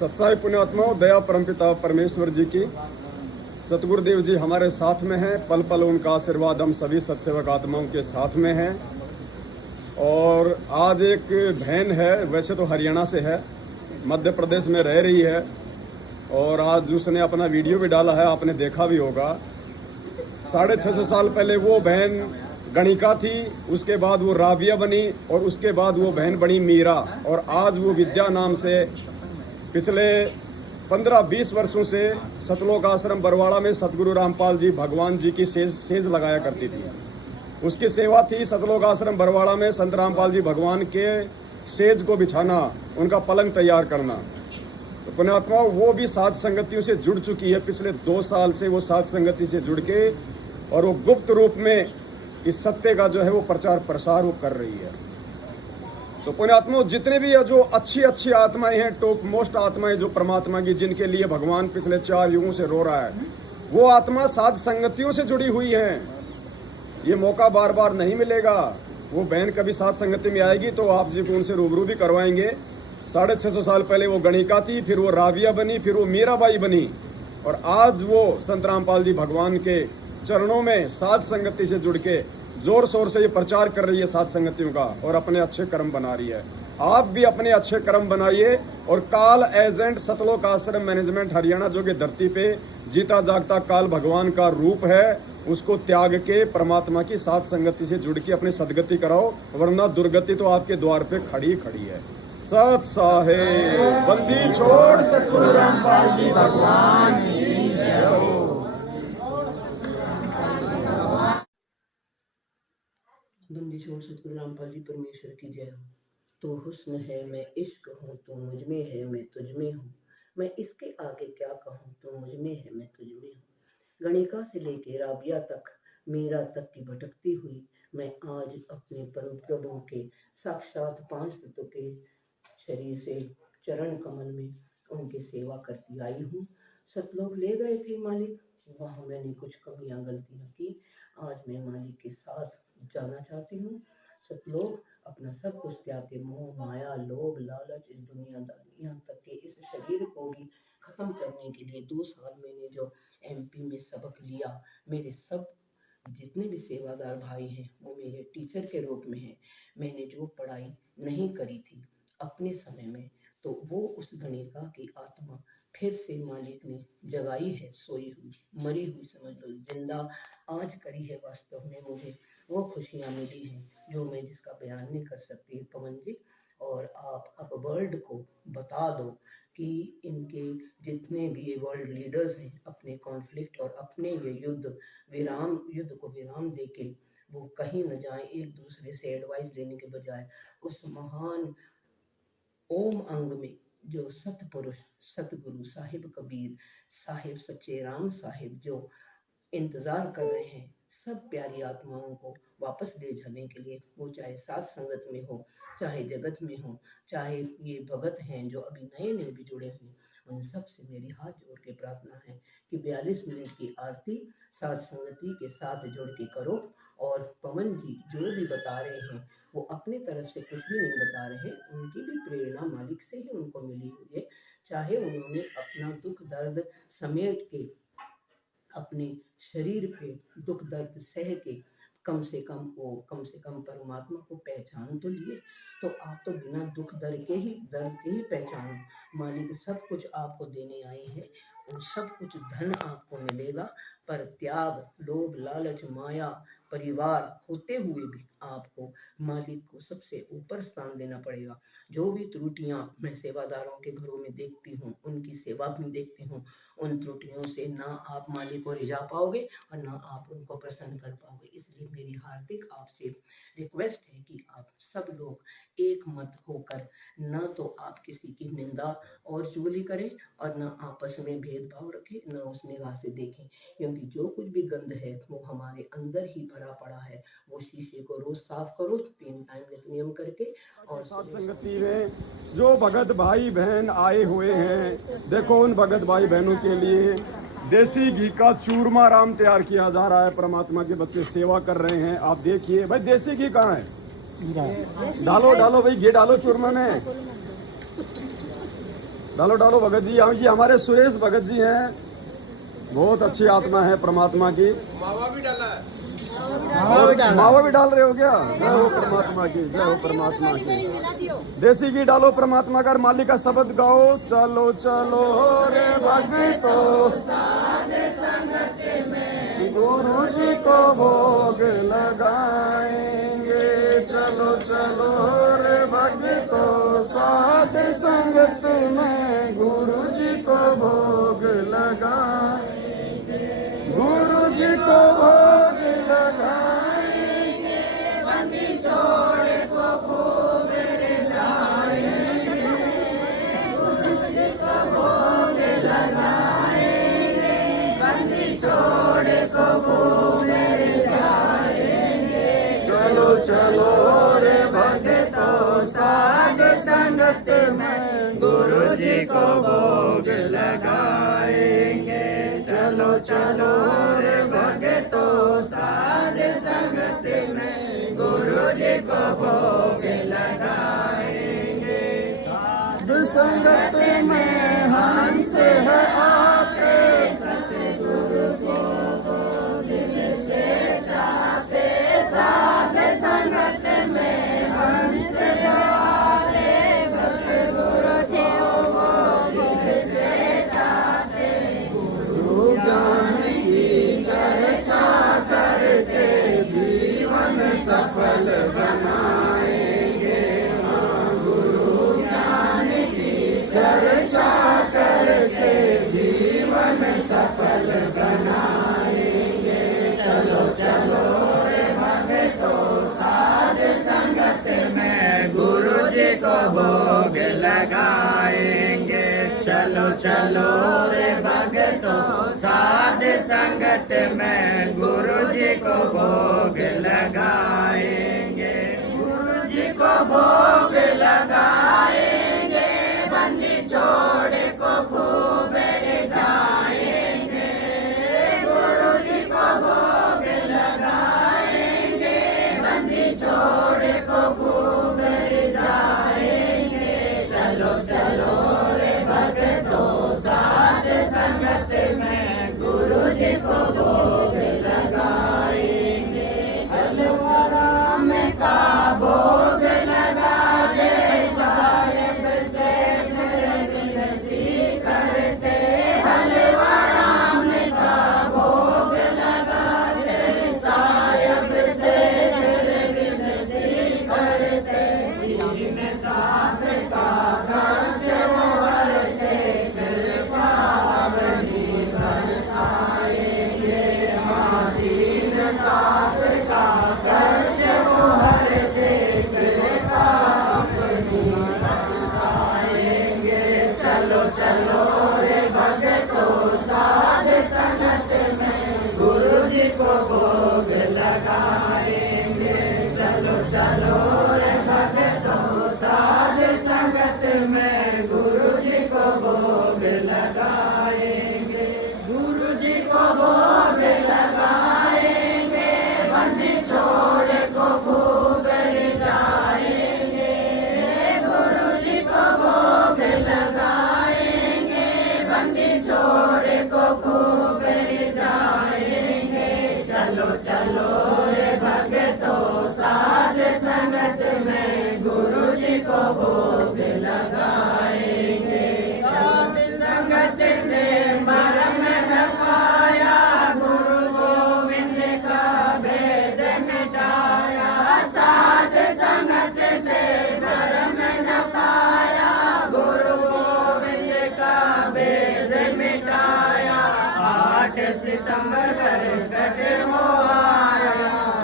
सच्चाई पुण्यात्माओं, दया परमपिता परमेश्वर जी की, सतगुरुदेव जी हमारे साथ में हैं। पल पल उनका आशीर्वाद हम सभी सत्सेवक आत्माओं के साथ में है। और आज एक बहन है, वैसे तो हरियाणा से है, मध्य प्रदेश में रह रही है, और आज उसने अपना वीडियो भी डाला है, आपने देखा भी होगा। 650 साल पहले वो बहन गणिका थी, उसके बाद वो राबिया बनी, और उसके बाद वो बहन बनी मीरा, और आज वो विद्या नाम से पिछले 15-20 वर्षों से सतलोक आश्रम बरवाड़ा में सतगुरु रामपाल जी भगवान जी की सेज लगाया करती थी। उसकी सेवा थी सतलोक आश्रम बरवाड़ा में संत रामपाल जी भगवान के सेज को बिछाना, उनका पलंग तैयार करना। तो पुण्यात्मा वो भी साध संगतियों से जुड़ चुकी है। पिछले 2 साल से वो साध संगति से जुड़ के, और वो गुप्त रूप में इस सत्य का जो है वो प्रचार प्रसार वो कर रही है। तो पुण्यात्मा जितने भी जो अच्छी आत्माएं हैं, टॉप मोस्ट आत्माएं जो परमात्मा की, जिनके लिए भगवान पिछले 4 युगों से रो रहा है, वो आत्मा साध संगतियों से जुड़ी हुई है। ये मौका बार बार नहीं मिलेगा। वो बहन कभी साध संगति में आएगी तो आप जी को उनसे रूबरू भी करवाएंगे। 650 साल पहले वो गणिका थी, फिर वो राबिया बनी, फिर वो मीराबाई बनी, और आज वो संत रामपाल जी भगवान के चरणों में साध संगति से जुड़ के जोर शोर से ये प्रचार कर रही है साध संगतियों का, और अपने अच्छे कर्म बना रही है। आप भी अपने अच्छे कर्म बनाइए, और काल एजेंट सतलोक आश्रम मैनेजमेंट हरियाणा जो कि धरती पे जीता जागता काल भगवान का रूप है, उसको त्याग के परमात्मा की साध संगति से जुड़ के अपनी सदगति कराओ, वरना दुर्गति तो आपके द्वार पे खड़ी है। सत साहेब बंदी छोड़ सतगुरु रामपाल जी भगवान की जय हो। बंदी छोड़ सतगुरु रामपाल जी परमेश्वर की जय हो। तो हुस्न है मैं इश्क हूँ, तो मुझ में है मैं तुझ में हूँ, मैं इसके आगे क्या कहूँ, तो मुझ में है मैं तुझ में हूँ। गणिका से लेके राबिया तक, मीरा तक की भटकती हुई मैं आज अपने परम प्रभु के साक्षात 5 तत्व के शरीर से चरण कमल में उनकी सेवा करती आई हूँ। सतलोक ले गए थे मालिक, वहाँ मैंने कुछ कमियां गलतियां की, आज मैं मालिक के साथ जाना चाहती हूँ। सतलोक अपना सब कुछ त्याग के, मोह माया लोभ लालच, इस दुनियादारी, यहाँ तक कि इस शरीर को भी खत्म करने के लिए 2 साल मैंने जो MP में सबक लिया, मेरे सब जितने भी सेवादार भाई हैं वो मेरे टीचर के रूप में हैं। मैंने जो पढ़ाई नहीं करी थी अपने समय में, तो वो उस गणिका की आत्मा फिर से मालिक ने जगाई है, सोई हुई मरी हुई समझ लो, जिंदा आज करी है। वास्तव में मुझे वो खुशियाँ मिली हैं जो मैं जिसका बयान नहीं कर सकती पवन जी। और आप अब वर्ल्ड को बता दो कि इनके जितने भी ये वर्ल्ड लीडर्स हैं, अपने कॉन्फ्लिक्ट और अपने ये युद्ध को विराम देके वो कहीं न जाएं, एक दूसरे से एडवाइस लेने के बजाय उस महान ओम अंग में जो सतपुरुष सतगुरु साहिब कबीर साहिब सच्चे राम साहिब जो इंतजार कर रहे हैं सब प्यारी आत्माओं को वापस ले जाने के लिए, वो चाहे साथ संगत में हो, चाहे जगत में हो, चाहे ये भगत हैं जो अभी नए भी जुड़े हुए, उन सब से मेरी हाथ जोड़ के प्रार्थना है कि 42 मिनट की आरती साथ संगति के साथ जोड़ के करो। और पवन जी जो भी बता रहे हैं वो अपनी तरफ से कुछ भी नहीं बता रहे, उनकी भी प्रेरणा मालिक से ही उनको मिली हुई है। चाहे उन्होंने अपना दुख दर्द समेट के अपने शरीर पे दुख दर्द सह के कम से कम परमात्मा को पहचान तो लिए, तो आप तो बिना दुख दर्द के ही पहचानो। मालिक सब कुछ आपको देने आए हैं, और सब कुछ धन आपको मिलेगा, पर त्याग लोभ लालच माया परिवार होते हुए भी आपको मालिक को सबसे ऊपर स्थान देना पड़ेगा। जो भी त्रुटियां मैं सेवादारों के घरों में देखती हूँ, उनकी सेवा में देखती हूँ, उन त्रुटियों से ना आप मालिक को रिझा पाओगे और ना आप उनको प्रसन्न कर पाओगे। इसलिए मेरी हार्दिक आपसे रिक्वेस्ट है कि आप सब लोग एक मत होकर न तो आप किसी की निंदा और चुगली करें, और न आपस में भेदभाव रखें, न उस निगाह से देखें, क्योंकि जो कुछ भी गंद है वो हमारे अंदर ही भरा पड़ा है। वो शीशे को रोज साफ करो 3 टाइम नियम करके। और साथ संगति में जो भगत भाई बहन आए हुए हैं, देखो उन भगत भाई बहनों के लिए देसी घी का चूरमा राम तैयार किया जा रहा है। परमात्मा के बच्चे सेवा कर रहे हैं, आप देखिए। भाई देसी घी कहाँ है? डालो भाई, घी डालो चूरमा में। डालो डालो भगत जी। ये हमारे सुरेश भगत जी हैं, बहुत अच्छी आत्मा है परमात्मा की। मावा भी डाला है। मावा भी डाल रहे हो क्या? जय हो परमात्मा की, जय हो परमात्मा की। देसी घी डालो परमात्मा का। मालिक का शब्द गाओ। चलो चलो रे भक्तो गुरु जी को भोग लगाएंगे। चलो चलो रे भक्तो साध संगत में गुरु जी को भोग लगाएंगे। गुरु जी को भोग लगाएंगे। बंदी छोड़ को खूब रे जाएंगे। गुरु जी को भोग लगाएंगे। बंदी छोड़ को खूब रे जाएंगे। चलो चलो रे भक्तो साध संगत में गुरु जी को भोग लगाएंगे। चलो चलो रे भक्तो साध संगत में गुरु जी को भोग लगाएंगे। साध संगत में हंस है आके सतगुरु को दिल से चाहते। साध संगत में हंस आके सतगुरु को दिल से चाहते। गुरु ज्ञान की चर्चा करके जीवन सफल बनाएंगे। हाँ, गुरु ज्ञान की चर्चा करके जीवन सफल बनाएंगे। चलो चलो रे भक्तो साध संगत में गुरु जी को भोग लगाएंगे। चलो चलो रे भक्तो साध संगत में गुरु जी को भोग लगाएंगे। गुरु जी को भोग लगाएंगे। बंदी छोड़ को खूब जाएंगे। गुरु जी को भोग लगाएंगे। बंदी छोड़ को खूब जाएंगे। चलो चलो रे भक्तो साध संगत में गुरु जी को भोग लगाएंगे। चलो राम का भोग लगा दे। साहेब से विनती करते। हलवा राम का भोग लगा दे। साहेब से विनती करते। दास का कष्ट वो हरते। कृपा अपनी बरसाएंगे। हाँ, दीन दास का कष्ट वो हरते। कृपा अपनी बरसाएंगे। चलो चलो रे भक्तो साध संगत में गुरु जी को भोग लगाएंगे। चलो चलो रे भक्तो साध संगत में गुरु जी को भोग लगाएंगे। गुरु जी को भोग लगाएंगे। बंदी छोड़ को खूब जाएंगे। गुरु जी को भोग लगाएंगे। बंदी छोड़ को खूब जाएंगे। चलो चलो रे भक्तो साध संगत में गुरु जी को भोग लगाएंगे। साध संगत से मरम न पाया। गुरु गोविंद का भेद मिटाया। साध संगत से मरम न पाया। गुरु गोविंद का भेद मिटाया। 8 सितंबर प्रकट हो आया।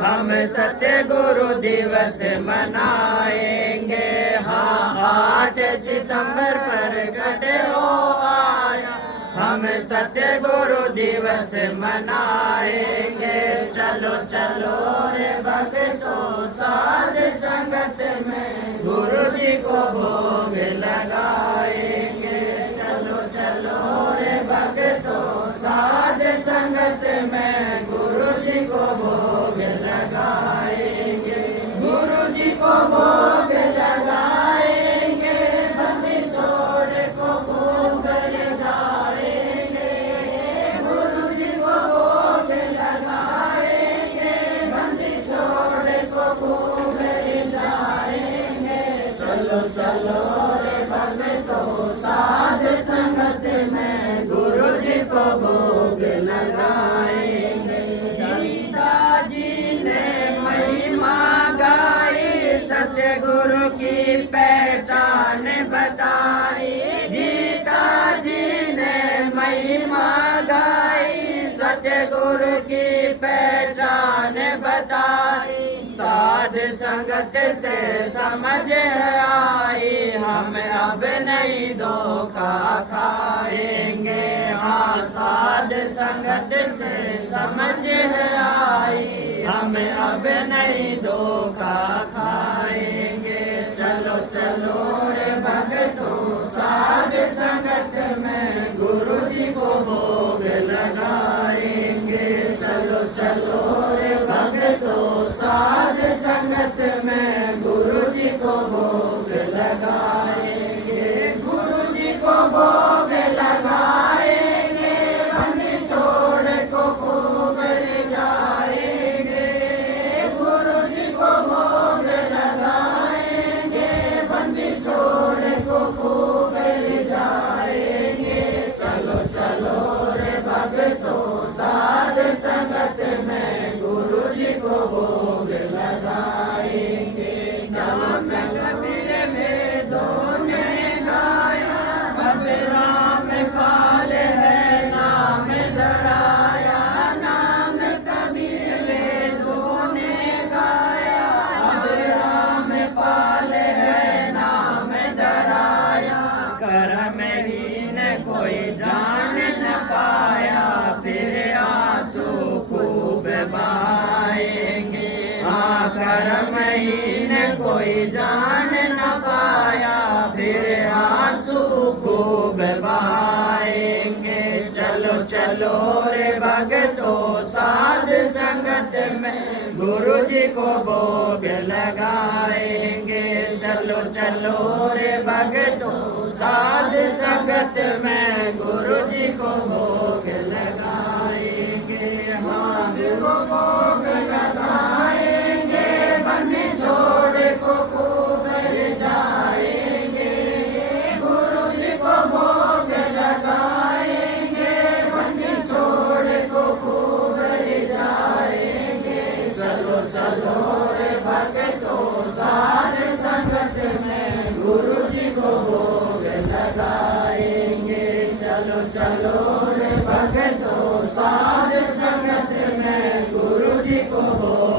हम सत्य गुरु दिवस मनाएंगे। हाँ, 8 सितंबर प्रकट हो आया। हम सत्य गुरु दिवस मनाएंगे। चलो चलो रे भक्तो साध संगत में गुरु जी को भोग लगाएंगे। चलो चलो रे भक्तो साध संगत में गुरु जी को भोग लगाएंगे। गुरु जी को भोग लगाएंगे। बंदी छोड़ को आई, साध संगत से समझ है आई, हम अब नहीं धोखा खाएंगे। हाँ, साध संगत से समझ है आई, हम अब नहीं धोखा खाएंगे। चलो चलो रे भक्तों साध संगत में गुरु जी को भोग लगाएंगे। चलो चलो रे भक्तों साध संगत में गुरु जी को भोग लगाएंगे। गुरु जी को भोग लगाएंगे, बंदी छोड़ को खूब जाएंगे। गुरु जी को भोग लगाएंगे, बंदी छोड़ को खूब जाएंगे। चलो चलो रे भक्तों साध संगत में गुरु जी को भोग लगाएंगे। जब कबीर वेदों ने गाया, अब राम काल है नाम धराया। नाम कबीर वेदों ने गाया, अब राम पाल है नाम धराया। कर्महीन कोई जान न पाया, फिर आंसू खूब बहाएंगे। हाँ, कर्महीन कोई जान न पाया, फिर आंसू खूब बहाएंगे। चलो चलो रे भक्तों साध संगत में गुरु जी को भोग लगाएंगे। चलो चलो रे भक्तों साध संगत में गुरु जी को भोग लगाएंगे। हाँ, गुरु को भोग लगाएंगे, बंदी छोड़ को खूब जाएंगे। गुरु जी को भोग लगाएंगे, बंदी छोड़ को खूब जाएंगे। चलो चलो रे भक्तों साध संगत में गुरु जी को भोग लगाएंगे। चलो चलो रे भक्तों साध संगत में गुरु जी को भोग